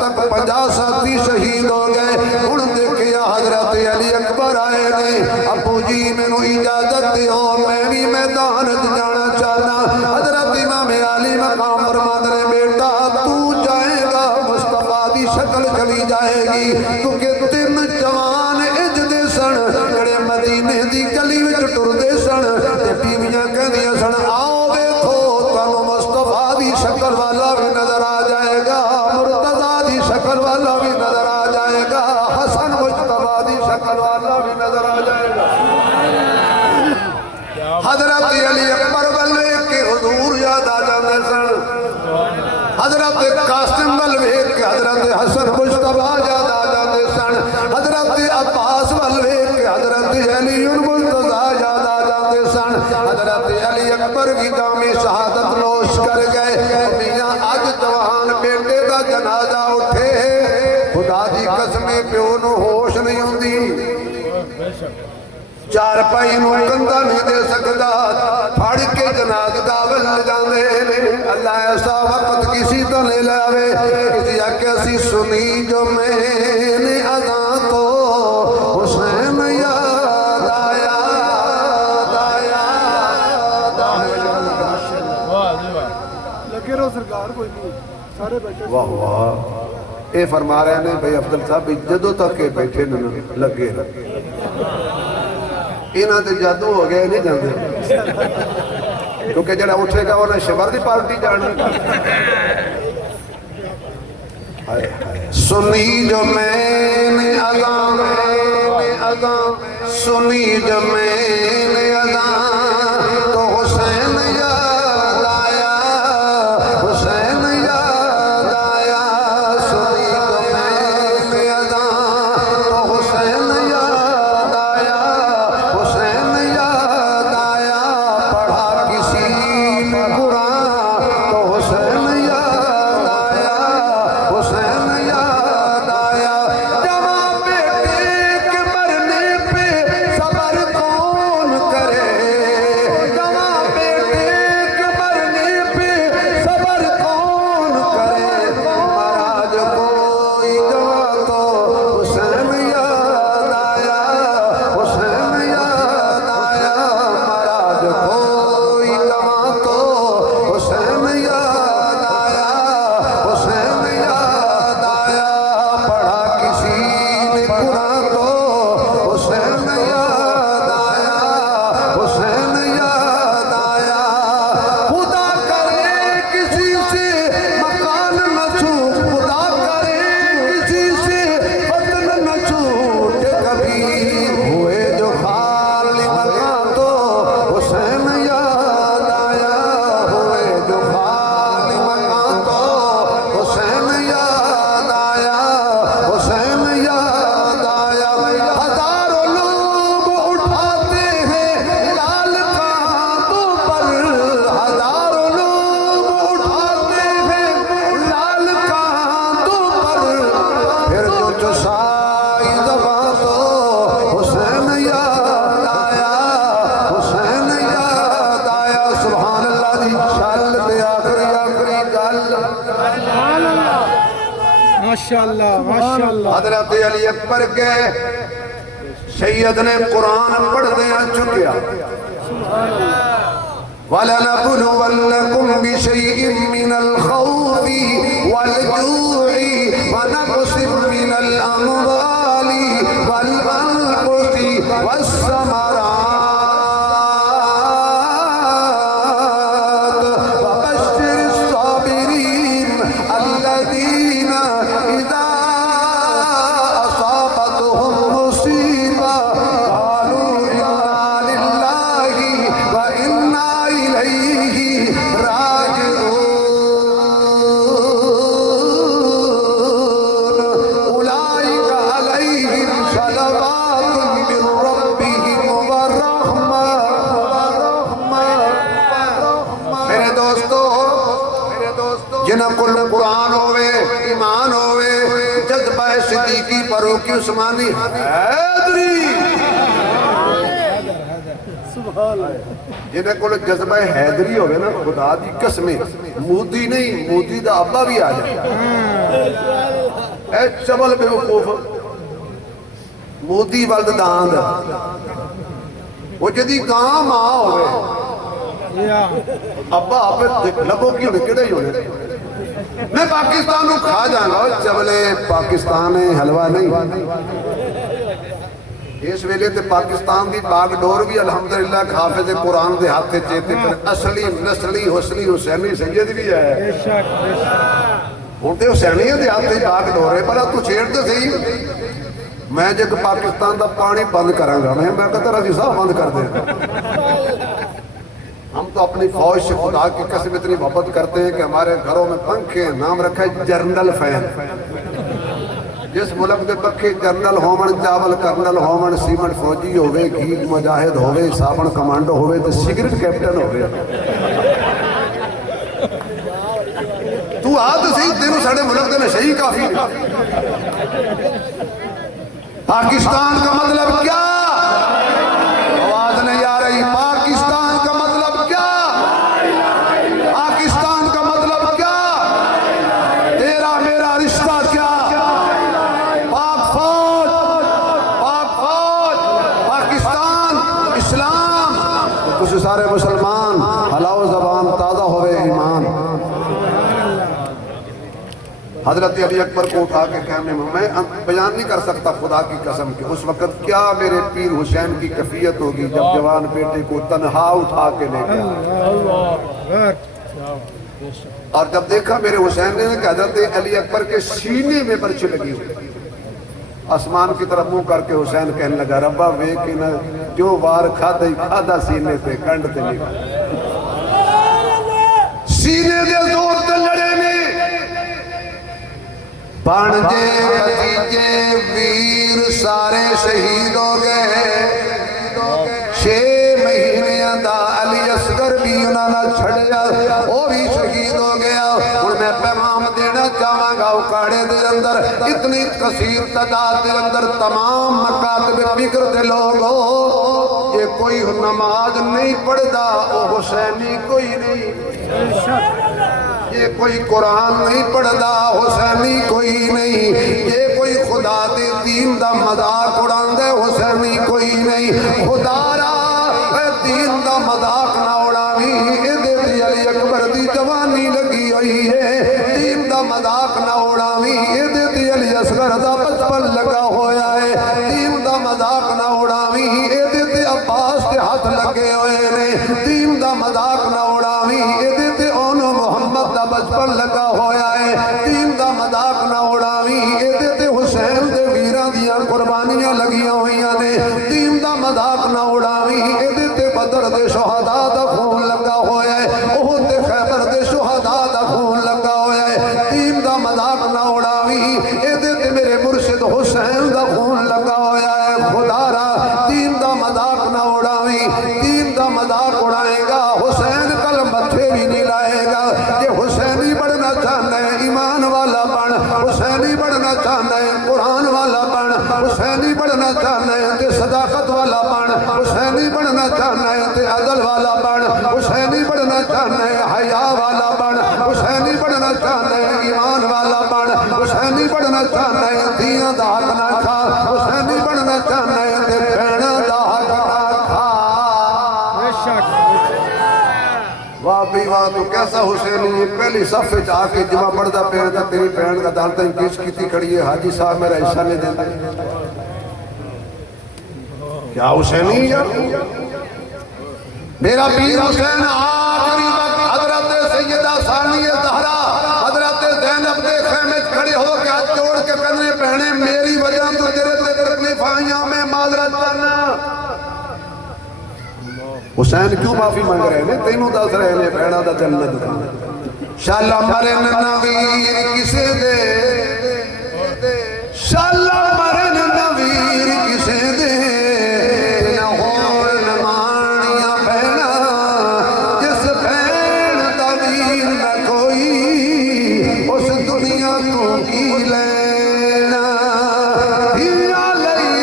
تک 50 ساتھی شہید ہو گئے انہوں دیکھیا حضرت علی اکبر آئے نے ابو جی میں نو اجازت دیو میں بھی میدان جانا چاہنا حضرت امام علی مقام فرماتے نے بیٹا تو جائے گا مصطفیٰ دی شکل چلی جائے گی کیونکہ 3 جوان اجدے سن جڑے مدینے دی گلی وچ ٹردے سن تے بیویاں کہندیاں سن آؤ دیکھو تانوں مصطفیٰ دی شکل والا بھی نظر آ جائے گا شکل والا بھی نظر آ جائے گا حسن مجتبیٰ دی شکل والا بھی نظر آ جائے گا حضرت علی اکبر والے کے حضور یاد آ جاتے سن حضرت قاسم والے کے حضرت حسن مجتبیٰ یاد آ جاتے سن حضرت عباس والے کے حضرت علی المرتضیٰ یاد آ جاتے سن حضرت علی اکبر کی جامی شہادت نوش کر گئے میاں آج جوان بیٹے دا جنازہ اٹھے خدا دی قسمیں پیو نو ہوش نہیں ہوندی چار پائی نو کندہ نہیں دے سکتا پھاڑ کے جنازہ ول جاندے اللہ ایسا وقت کسی تو لے لاوے کسی آکے اسی سنی جو میں نے اذان تو حسین واہ واہ یہ فرما رہے ہیں بھائی افضل صاحب جدوں تک یہ بیٹھے نے لگے رہے انہاں تے جادو ہو گیا نہیں جاندے کیونکہ جڑا اٹھے گا انہیں شبر دی پارٹی جاننی سنی جو میں نے اذان سنی جو میں نے اذان تو حسین یاد آیا حسین یاد آیا سنی جو میں نے اذان تو حسین یاد آیا حسین یاد آیا پڑھا کسی نے قرآن تو حسین یاد آیا حسین یاد آیا جوان بیٹے کے مرنے پہ صبر کون کرے جوان بیٹے کے مرنے پہ صبر کون کرے مہاراج کوئی جوان تو حسین یاد آیا حسین یاد آیا مہاراج کوئی جوان تو حسین یاد آیا حسین یاد آیا پڑھا کسی نے قرآن تو حسین یاد آیا حسین یاد آیا خدا کرے کسی سے مکان نہ چھوٹ خدا کرے کسی سے وطن نہ چھوٹ کبھی ہوئے جو خالی مکان تو حسین یاد آیا ہوئے جو خالی مکان تو حسین یاد آیا حسین یاد آیا ہزاروں لوگ اٹھاتے ہیں لال کانٹوں پر ہزاروں لوگ اٹھاتے ہیں لال کانٹوں پر پھر جو چسائی زباں تو حسین یاد آیا حسین یاد آیا سبحان اللہ دی چل دے آخری گل سبحان اللہ ماشاءاللہ ماشاءاللہ حضرت علی اکبر کے سید نے قرآن پڑھ دیا چکیا وَلَنَبْلُوَنَّكُمْ بِشَيْءٍ مِّنَ الْخَوْفِ وَالْجُوعِ وَنَقْصٍ مِّنَ الْأَمْوَالِ وَالْأَنفُسِ وَالثَّمَرَاتِ وَبَشِّرِ الصَّابِرِينَ الَّذِينَ إِذَا أَصَابَتْهُمْ مُصِيبَةٌ قَالُوا إِنَّا لِلَّهِ وَإِنَّا إِلَيْهِ راجعون أُولَئِكَ عَلَيْهِمْ صَلَوَاتٌ مِّن رَّبِّهِمْ وَرَحْمَةٌ میرے دوستو جنہاں کل قرآن ہوئے ایمان ہوئے جذبہ صدیقی فاروقی عثمانی حیدری جنہیں کل جذبہ حیدری ہوئے نا خدا دی قسمیں مودی نہیں مودی دا ابا بھی آ جائے اے چبل بے وقوف مودی والد داند وہ جدی کام ہوئے ابا آپ لبوں کی ہونے کڑے ہی ہونے میں پاکستان کو کھا جانا چبلے پاکستان حلوہ نہیں اس ویلے تے پاکستان دی باغ ڈور بھی الحمدللہ حافظ قرآن دے ہاتھ چیتے پر اصلی نسلی حسنی حسینی سید بھی ہے ہوں تے حسینیاں دے ہاتھ باغ ڈور ہے پر تو چھیڑ تے صحیح میں جب پاکستان دا پانی بند کروں گا میں کہتا رضی صاحب بند کر دیں ہم تو اپنی فوج سے خدا کی قسم اتنی محبت کرتے ہیں کہ ہمارے گھروں میں پنکھے نام رکھا ہے جرنل فین جس ملک دے پکھے جرنل ہومن چاول کرنل ہومن سیمنٹ فوجی ہوئے گھی مجاہد ہوئے سابن کمانڈو ہوئے تو سگریٹ کیپٹن ہوئے تو آدھ صحیح تینوں ساڑھے ملک دے نشہی کافی پاکستان کا مطلب کیا آواز نہیں آ رہی پاکستان کا مطلب کیا پاکستان کا مطلب کیا تیرا میرا رشتہ کیا پاک فوج پاکستان اسلام کچھ سارے مسلمان حلاو زبان تازہ ہوئے ایمان حضرت علی اکبر کو اٹھا کے کہنے میں بیان نہیں کر سکتا خدا کی قسم کہ اس وقت کیا میرے پیر حسین کی کیفیت ہوگی جب جوان بیٹے کو تنہا اٹھا کے لے گیا اور جب دیکھا میرے حسین نے کہ حضرت علی اکبر کے سینے میں برچھ لگی ہوئی آسمان کی طرف منہ کر کے حسین کہنے لگا ربا ویکھ نہ جو وار کھادا ہی کھادا سینے تے کنڈ تے نہیں سینے دے زور تے لڑے نے بانجے بھتیجے ویر سارے شہید ہو گئے 6 مہینے دا علی اصغر بھی انہاں نال چھڑیا وہ بھی شہید ہو گیا اور میں پیغام دینا چاہاں گا اکاڑے دے اندر اتنی کثیر تعداد دے اندر تمام مکاتب فکر دے لوگ ہو یہ کوئی نماز نہیں پڑھدا او حسینی کوئی نہیں یہ کوئی قرآن نہیں پڑھدا حسینی کوئی نہیں یہ کوئی خدا دے دین دا مذاق اڑان دے حسینی کوئی نہیں خدا را دین دا مذاق نہ اڑانی ادھے دی علی اکبر دی جوانی لگی ہوئی ہے دین دا مذاق نہ اڑانی ادھے دی علی اصغر دا بچپن لگا ہویا ہے دین دا مذاق نہ اڑانی ادھے دی عباس کے ہاتھ لگے ہوئے نے دین دا مذاق نہ اڑانی ادھے دی اونو محمد دا بچپن لگا ہویا ہے دین دا مذاق نہ اڑانی ادھے دی حسین دے ویران دیاں قربانیاں لگیاں ہوئیاں نے دین دا مذاق نہ اڑانی ادھے دی بدر دے شہداء دا خون لگا ہویا ہے احد دے خیبر دے شہداء دا خون لگا ہویا ہے دین دا مذاق نہ اڑانی ادھے دی میرے مرشد حسین دا خون لگا ہویا ہے خدا را دین دا مذاق نہ اڑانی دین دا مذاق اڑائے گا حسین کل متھے بھی نہیں لائے گا یہ حسینی بڑھنا چاہنا ہے ایمان والا بن حسینی بڑھنا چاہنا ہے قرآن والا بن حسینی بڑھنا چاہنا ہے تے صداقت والا بن حسینی بڑھنا چاہنا ہے تے عدل والا بن حسینی بڑھنا چاہنا ہے حیا والا بن حسینی بڑھنا چاہنا ہے ایمان والا بن حسینی بڑھنا چاہنا ہے دیاں دا حق نہ کھا حسینی بڑھنا چاہنا ہے تے بہناں دا حق نہ کھا واہ بھی واہ تو کیسا حسینی پہلی صفحے جا کے جمع پڑھدا پہ تھا تیری بہن کا دالتا انکیش کیتی کھڑی ہے حاجی صاحب میرا حصہ نہیں دیتا کیا حسینی ہے میرا پیر حسین آخری وقت حضرت سیدہ ثانیہ زہرا حضرت زینب دے خیمے کھڑے ہو کے ہاتھ جوڑ کے کہنے بہنیں میری وجہ تو تیرے تے تکلیف آئیاں میں معذرت کرنا حسین کیوں معافی مانگ رہے ہیں تینوں دس رہے ہیں بہنا دا جنت دا شالا مرن نویر کسے دے شالا مرن نویر کسے دے نہ ہون نمانیاں بہنا جس بہن دا ویر نہ کوئی اس دنیا تو کی لینا ہیرا لئی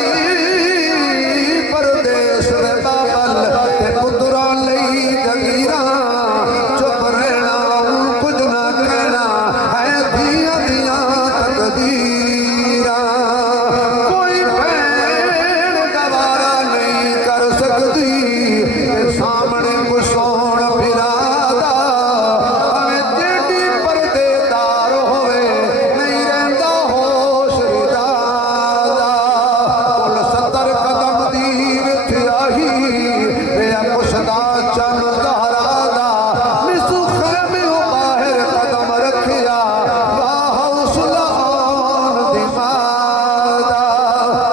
پردیس دے بابل تے پترا لئی جگیرہ چپ رہنا کچھ نہ کہنا ہے دیاں دیاں تقدیرہ کوئی بہن گوارا نہیں کر سکتی سامنے کو سون پھرادا ہمیں جیڑی پردے دار ہوئے نہیں رہندا ہوش ردادا کل 70 قدم دی وچ آہی ریا کشدا چن زہرادا مسو خیمے باہر قدم رکھیا واہ حوصلہ آن دمادا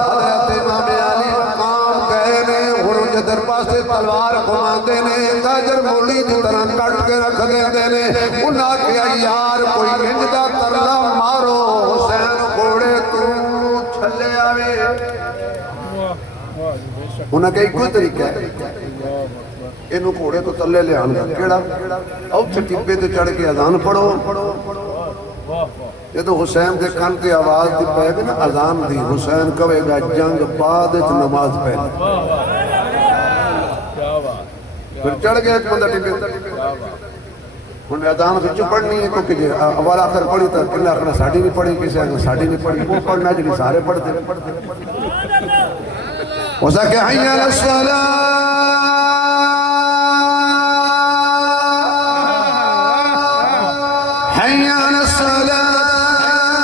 حضرت امام علی مقام گئے نے ہن جدر پاسے تلوار گھماندے نے گاجر مولی دی طرح کٹ کے رکھ دیندے نے انہاں کہیا یار کوئی انج دا ترلا مارو حسین گھوڑے تو چھلے آوے انہاں کہی کوئی طریقہ ہے انہوں گھوڑے تو تلے لے آن گا کیڑا او چھٹیپے تے چڑھ کے اذان پڑھو یہ تو حسین دے کان تے آواز دی پہ گا نا اذان دی حسین کہے گا جنگ بعد وچ نماز پہلے پھر چڑھ گیا ایک بندہ ٹپے انہیں اذان وچ پڑھنی ہے کیونکہ جی اول آخر پڑھی تو کلے آخر ساڑی نہیں پڑھی کسی آخر ساڑی نہیں پڑھی وہ پڑھنا جنہی سارے پڑھتے اسا کہ حی علی الصلاۃ حی علی الصلاۃ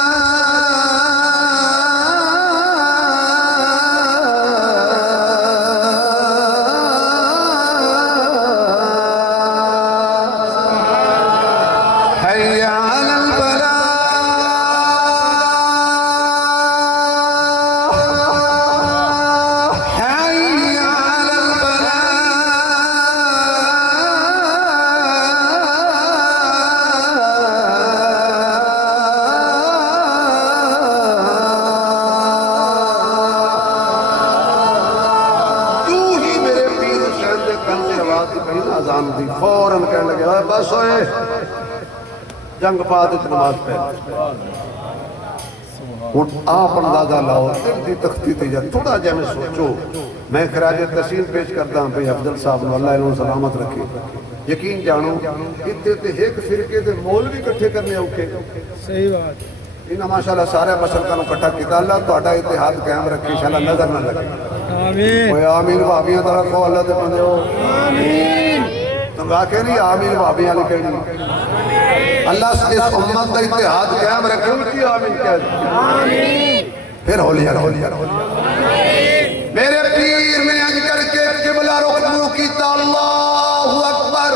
بات کہی نا اذان دی فوراً کہنے لگے بس ہوئے جنگ پات نماز پڑھ آپ اندازہ لاؤ دل دی تختی تھی جائے تھوڑا جائے میں سوچو میں خراج تحسین پیش کرتا ہوں پہ افضل صاحب نے اللہ انہوں سلامت رکھے یقین جانو اتنے تے ایک فرقے دے مول بھی کٹھے کرنے اوکے صحیح بات انہاں ماشاءاللہ سارے مسلکہ نو کٹھا کیتا اللہ تو اٹھا اتحاد قائم رکھے انشاءاللہ نظر نہ لگے آمین کوئی آمین بھابیاں طرح کو اللہ دے بندے ہو آمین تم گا کے نہیں آمین بھابیاں لکھے نہیں اللہ سے اس امت کا اتحاد قائم رکھے اونچی آمین کہہ دیں آمین پھر ہولیاں میرے پیر نے انج کر کے قبلہ رخ کیتا اللہ اکبر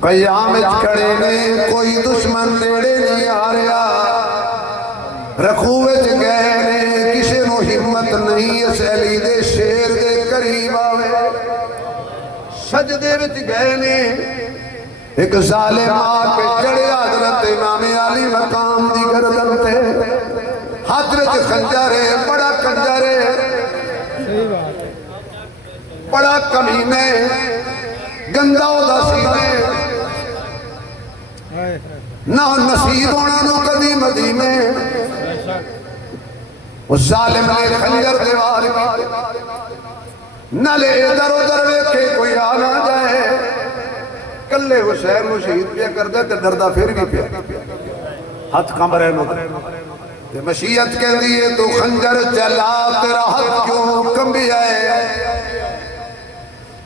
قیام کھڑے نے کوئی دشمن نیڑے نہیں آ رہا رکھوے چ گئے نے کسے نو ہمت نہیں اس علی دے شیر دے قریب آوے سجدے وچ گئے نے ایک ظالم آ کے چڑھے حضرت امام علی مقام دی گردن تے حضرت خنجر ہے بڑا کنجر ہے بڑا کمینے گندہ دا سینے نہ نصیب ہونا نو کدی مدینے اس ظالم نے خنجر دیوار کی نہ لے ادھر ادھر ویکھے کوئی آ نہ جائے کلے حسین نو شہید پیا کر دے تے دردہ پھر بھی پیا ہاتھ کم رہے نو تے مشیت کہہ دیئے تو خنجر چلا تیرا ہاتھ کیوں کم بھی آئے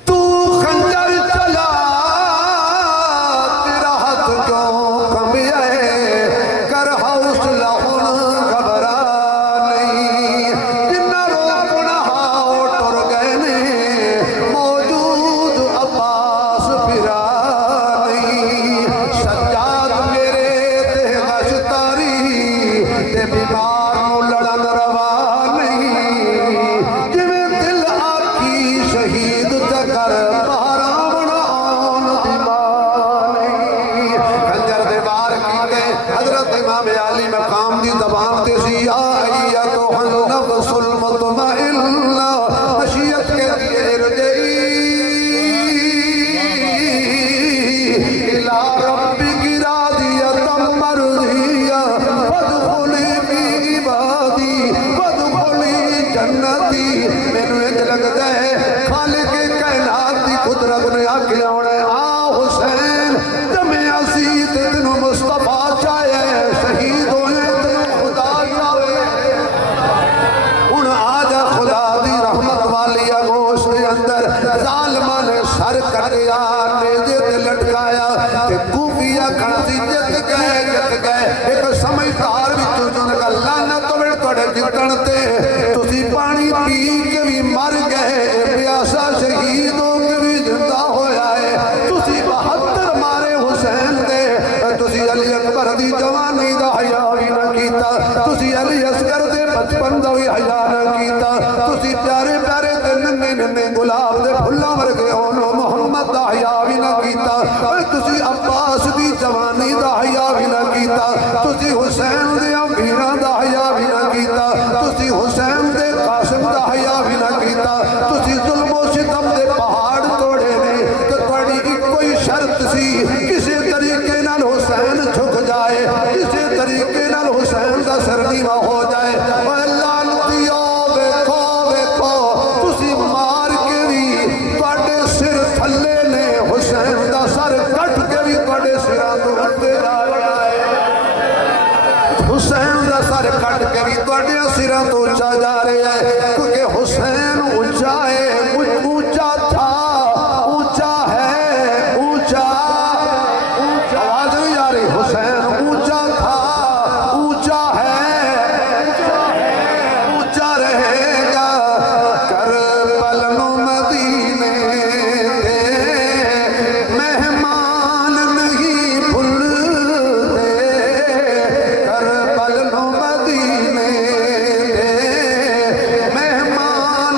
تو خنجر چلا تیرا ہاتھ کیوں کم بھی آئے کر حوصلہ گھبرا نہیں جنہ روکنا ہاؤ ٹر گئے نے موجود عباس پھرا نہیں سجاد میرے تے غشتاری تے بیمار نو لڑن روا نہیں جویں دل آکی شہید تکر بارا بناؤن دیوانی خنجر دیوار کیتے حضرت امام علی مقام دی زبان تے سی آئیتو النفس المطمئنہ مشیت کے دیئے رجعی الہ ربک راضیۃ مرضیہ فادخلی فی عبادی وادخلی جنتی مینوں انج لگدا ہے خالق کائنات دی قدرت نے آکھیا ہونا حسین جمع اسی تے تینوں مصطفیٰ چاہے شہید ہوئے تینوں خدا چاہے ہن آجا خدا دی رحمت والی آگوش کے اندر ظالمہ نے سر کٹیا نیزے تے لٹکایا تے کوفیہ کھڑسی جت گئے ایک سمجھدار وچوں چن گا لعنت ہوے تواڈے جتن تے تسی پانی پی کے بھی مر گئے پیاسا شہید ہو کے بھی زندہ ہویا ہے تسی 72 مارے حسین دے تسی علی اکبر دی جوانی دا حیا بھی نہ کیتا تسی علی اصغر دے بچپن دا بھی حیا نہ کیتا تسی پیارے پیارے تے ننے ننے گلاب دے پھلاں ورگے ہونو محمد دا حیا بھی نہ کیتا تسی عباس دی جوانی دا حیا بھی نہ کیتا تسی حسین دے امیراں دا حیا بھی نہ کیتا تسی حسین دے قاسم دا حیا بھی نہ کیتا تسی ظلم و ستم دے پہاڑ توڑے نے تو تواڈی کوئی شرط سی کسی طریقے نال حسین جھک جائے کسی طریقے نال حسین دا سر نیواں ہو جائے اللہ نتیو ویکھو ویکھو تسی مار کے بھی تواڈے سر تھلے نے حسین دا سر کٹ کے بھی تواڈے سراں تو اٹھے جا رہا ہے حسین دا سر کٹ کے بھی تواڈے سراں تو اونچا جا رہا ہے کیونکہ حسین اونچا ہے اونچا تھا اونچا ہے اونچا آواز نہیں جا رہی حسین اونچا تھا اونچا ہے اونچا رہے گا کربل نو مدینے دے مہمان نہیں بھولتے کربل نو مدینے دے مہمان